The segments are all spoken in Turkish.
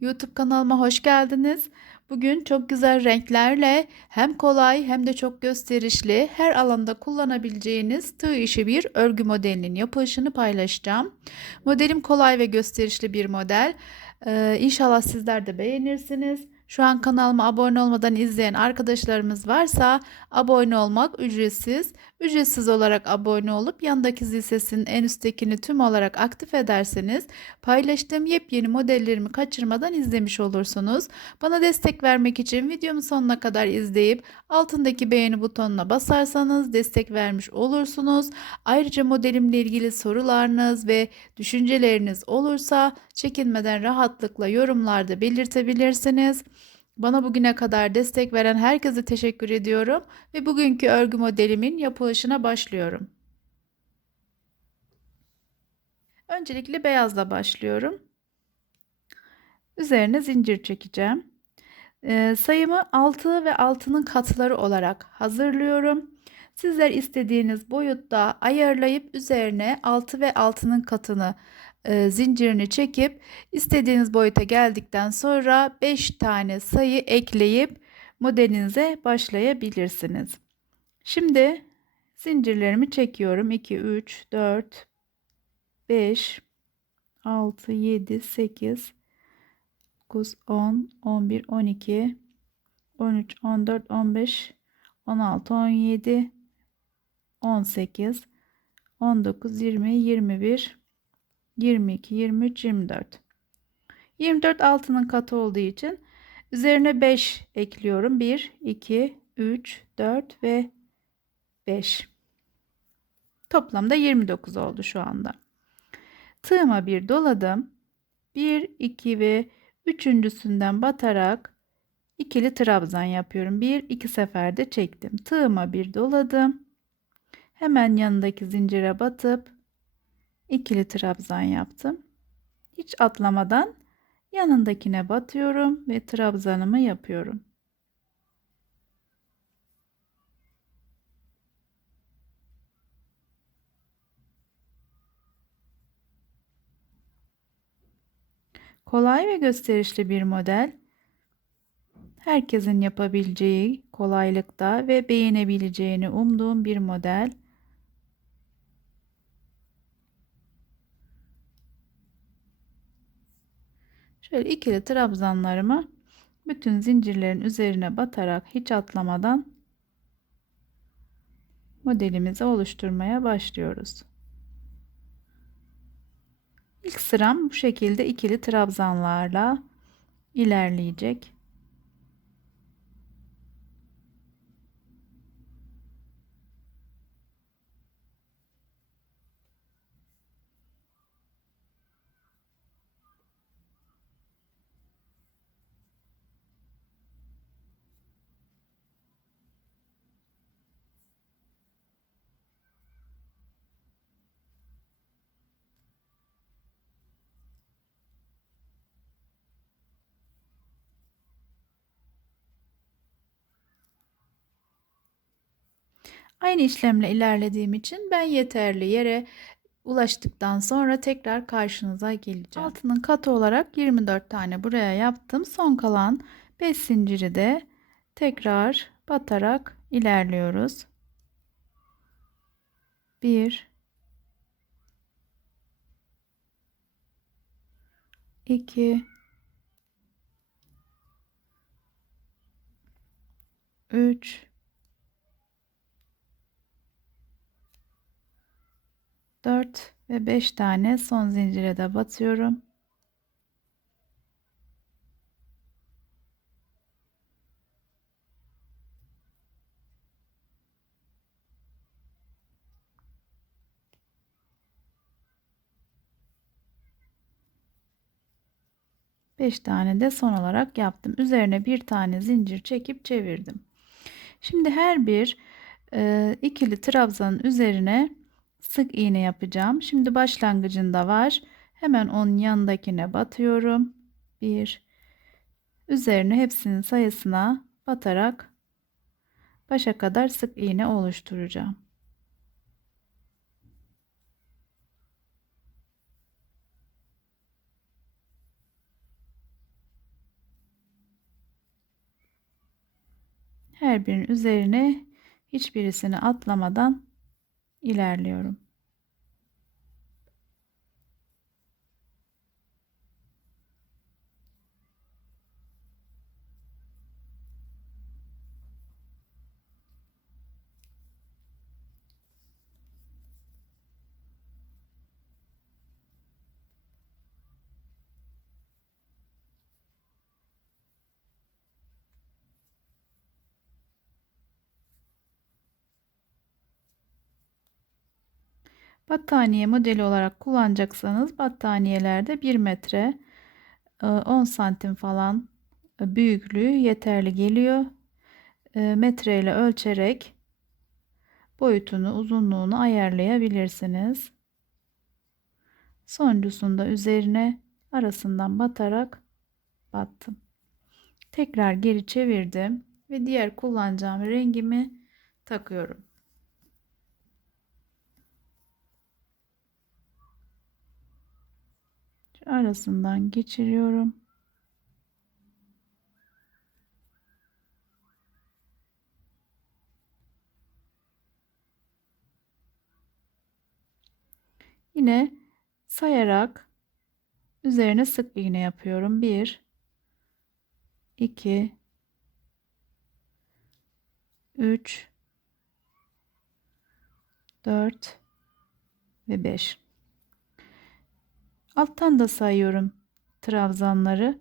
YouTube kanalıma hoş geldiniz. Bugün çok güzel renklerle hem kolay hem de çok gösterişli her alanda kullanabileceğiniz tığ işi bir örgü modelinin yapılışını paylaşacağım. Modelim kolay ve gösterişli bir model. Ee, inşallah sizler de beğenirsiniz. Şu an kanalıma abone olmadan izleyen arkadaşlarımız varsa abone olmak ücretsiz. Ücretsiz olarak abone olup yandaki zil sesinin en üsttekini tüm olarak aktif ederseniz paylaştığım yepyeni modellerimi kaçırmadan izlemiş olursunuz. Bana destek vermek için videomu sonuna kadar izleyip altındaki beğeni butonuna basarsanız destek vermiş olursunuz. Ayrıca modelimle ilgili sorularınız ve düşünceleriniz olursa çekinmeden rahatlıkla yorumlarda belirtebilirsiniz. Bana bugüne kadar destek veren herkese teşekkür ediyorum ve bugünkü örgü modelimin yapılışına başlıyorum. Öncelikle beyazla başlıyorum. Üzerine zincir çekeceğim. Ee, sayımı 6 ve 6'nın katları olarak hazırlıyorum. Sizler istediğiniz boyutta ayarlayıp üzerine 6 ve 6'nın katını e, zincirini çekip istediğiniz boyuta geldikten sonra 5 tane sayı ekleyip modelinize başlayabilirsiniz. Şimdi zincirlerimi çekiyorum. 2, 3, 4, 5, 6, 7, 8, 9, 10, 11, 12, 13, 14, 15, 16, 17, 18, 19, 20, 21, 22, 23, 24. 24 altının katı olduğu için üzerine 5 ekliyorum. 1, 2, 3, 4 ve 5. Toplamda 29 oldu şu anda. Tığıma bir doladım. 1, 2 ve üçüncüsünden batarak ikili trabzan yapıyorum. 1, 2 seferde çektim. Tığıma bir doladım. Hemen yanındaki zincire batıp ikili trabzan yaptım. Hiç atlamadan yanındakine batıyorum ve trabzanımı yapıyorum. Kolay ve gösterişli bir model. Herkesin yapabileceği kolaylıkta ve beğenebileceğini umduğum bir model. Şöyle ikili trabzanlarımı bütün zincirlerin üzerine batarak hiç atlamadan modelimizi oluşturmaya başlıyoruz. İlk sıram bu şekilde ikili trabzanlarla ilerleyecek. Aynı işlemle ilerlediğim için ben yeterli yere ulaştıktan sonra tekrar karşınıza geleceğim. Altının katı olarak 24 tane buraya yaptım. Son kalan 5 zinciri de tekrar batarak ilerliyoruz. 1 2 3 4 ve 5 tane son zincire de batıyorum. Beş tane de son olarak yaptım. Üzerine bir tane zincir çekip çevirdim. Şimdi her bir e, ikili trabzanın üzerine sık iğne yapacağım. Şimdi başlangıcında var. Hemen onun yanındakine batıyorum. 1 Üzerine hepsinin sayısına batarak başa kadar sık iğne oluşturacağım. Her birinin üzerine hiçbirisini atlamadan ilerliyorum. Battaniye modeli olarak kullanacaksanız battaniyelerde 1 metre 10 santim falan büyüklüğü yeterli geliyor. Metre ile ölçerek boyutunu uzunluğunu ayarlayabilirsiniz. Sonuncusunda üzerine arasından batarak battım. Tekrar geri çevirdim ve diğer kullanacağım rengimi takıyorum. Arasından geçiriyorum. Yine sayarak üzerine sık iğne yapıyorum. 1 2 3 4 ve 5 Alttan da sayıyorum trabzanları.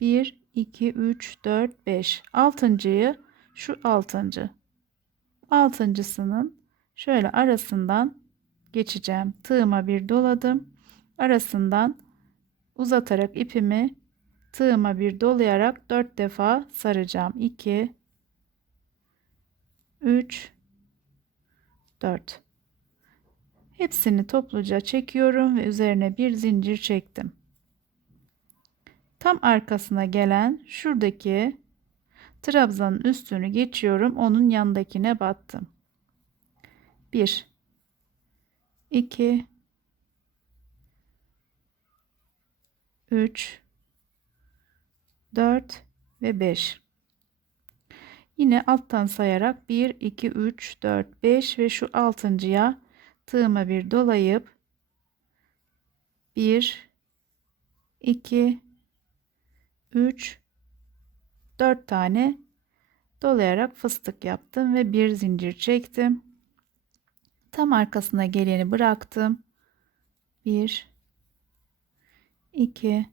1, 2, 3, 4, 5. Altıncıyı şu altıncı. Altıncısının şöyle arasından geçeceğim. Tığıma bir doladım. Arasından uzatarak ipimi tığıma bir dolayarak 4 defa saracağım. 2 3 4 Hepsini topluca çekiyorum ve üzerine bir zincir çektim. Tam arkasına gelen şuradaki trabzanın üstünü geçiyorum. Onun yanındakine battım. 1 2 3 4 ve 5 Yine alttan sayarak 1 2 3 4 5 ve şu altıncıya tığıma bir dolayıp 1 2 3 4 tane dolayarak fıstık yaptım ve bir zincir çektim. Tam arkasına geleni bıraktım. 1 2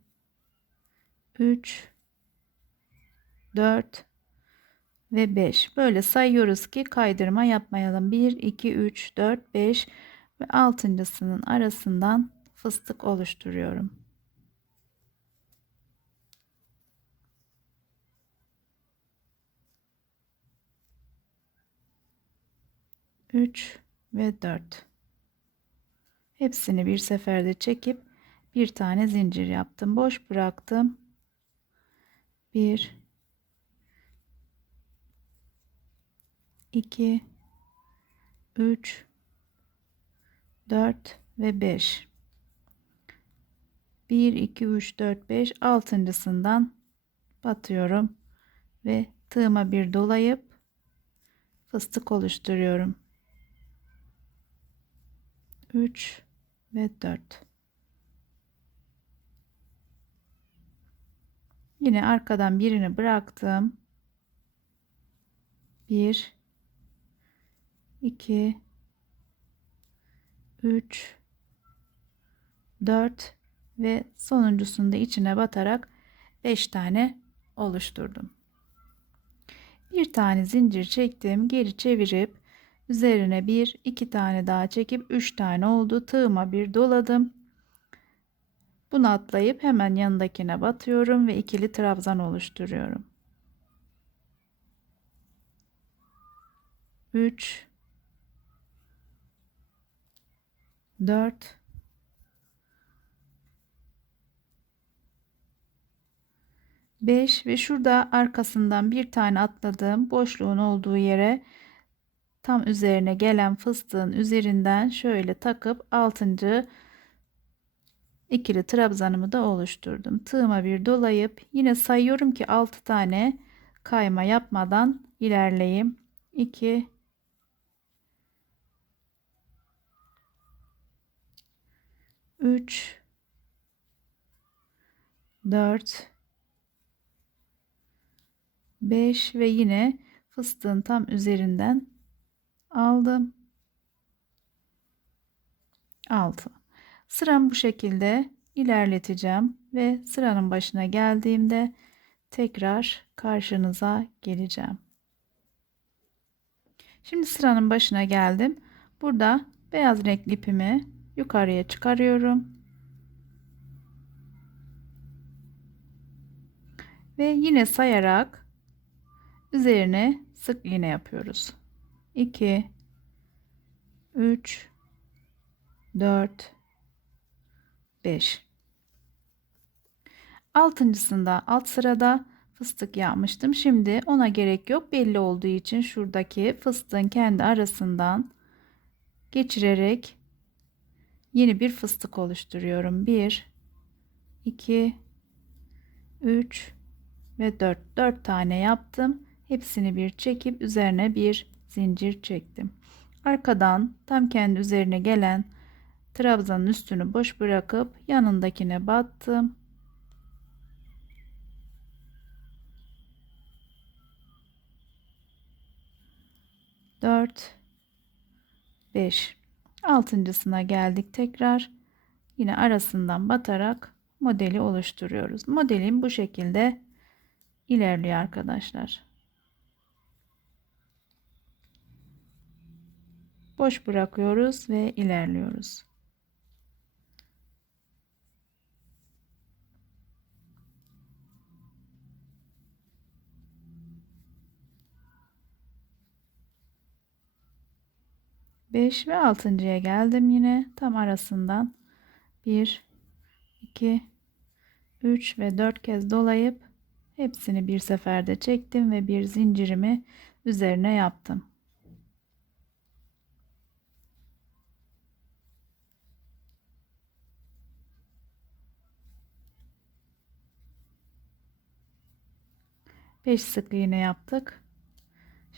3 4 ve 5. Böyle sayıyoruz ki kaydırma yapmayalım. 1, 2, 3, 4, 5 ve altıncısının arasından fıstık oluşturuyorum. Üç ve dört. Hepsini bir seferde çekip bir tane zincir yaptım. Boş bıraktım. Bir, 2 3 4 ve 5 1 2 3 4 5 altıncısından batıyorum ve tığıma bir dolayıp fıstık oluşturuyorum. 3 ve 4 yine arkadan birini bıraktım. 1 2 3 4 ve sonuncusunu da içine batarak 5 tane oluşturdum. Bir tane zincir çektim. Geri çevirip üzerine bir iki tane daha çekip 3 tane oldu. Tığıma bir doladım. Bunu atlayıp hemen yanındakine batıyorum ve ikili trabzan oluşturuyorum. 3 4 5 ve şurada arkasından bir tane atladığım boşluğun olduğu yere tam üzerine gelen fıstığın üzerinden şöyle takıp 6. ikili trabzanımı da oluşturdum. Tığıma bir dolayıp yine sayıyorum ki 6 tane kayma yapmadan ilerleyeyim. 2 3 4 5 ve yine fıstığın tam üzerinden aldım. 6. Sıram bu şekilde ilerleteceğim ve sıranın başına geldiğimde tekrar karşınıza geleceğim. Şimdi sıranın başına geldim. Burada beyaz renkli ipimi yukarıya çıkarıyorum. Ve yine sayarak üzerine sık iğne yapıyoruz. 2 3 4 5 Altıncısında alt sırada fıstık yapmıştım. Şimdi ona gerek yok. Belli olduğu için şuradaki fıstığın kendi arasından geçirerek yeni bir fıstık oluşturuyorum. 1 2 3 ve 4 4 tane yaptım. Hepsini bir çekip üzerine bir zincir çektim. Arkadan tam kendi üzerine gelen trabzanın üstünü boş bırakıp yanındakine battım. Dört, beş. Altıncısına geldik tekrar. Yine arasından batarak modeli oluşturuyoruz. Modelim bu şekilde ilerliyor arkadaşlar. Boş bırakıyoruz ve ilerliyoruz. Beş ve altıncıya geldim yine tam arasından bir, iki, üç ve dört kez dolayıp hepsini bir seferde çektim ve bir zincirimi üzerine yaptım. 5 sık iğne yaptık.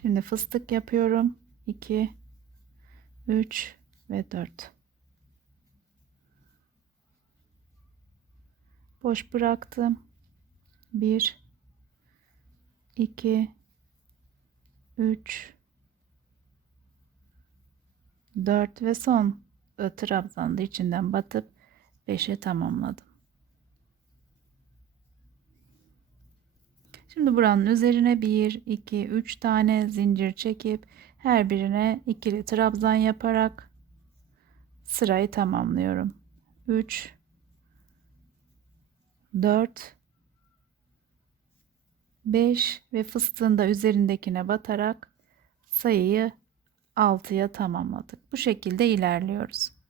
Şimdi fıstık yapıyorum. 2 3 ve 4. Boş bıraktım. 1 2 3 4 ve son trabzanda içinden batıp 5'e tamamladım. Şimdi buranın üzerine 1, 2, 3 tane zincir çekip her birine ikili trabzan yaparak sırayı tamamlıyorum. 3 4 5 ve fıstığın da üzerindekine batarak sayıyı 6'ya tamamladık. Bu şekilde ilerliyoruz.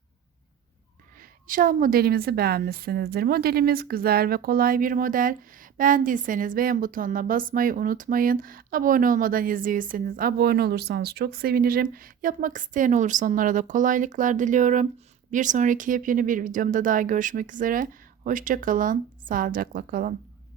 İnşallah modelimizi beğenmişsinizdir. Modelimiz güzel ve kolay bir model. Beğendiyseniz beğen butonuna basmayı unutmayın. Abone olmadan izliyorsanız abone olursanız çok sevinirim. Yapmak isteyen olursa onlara da kolaylıklar diliyorum. Bir sonraki yepyeni bir videomda daha görüşmek üzere. Hoşçakalın, sağlıcakla kalın.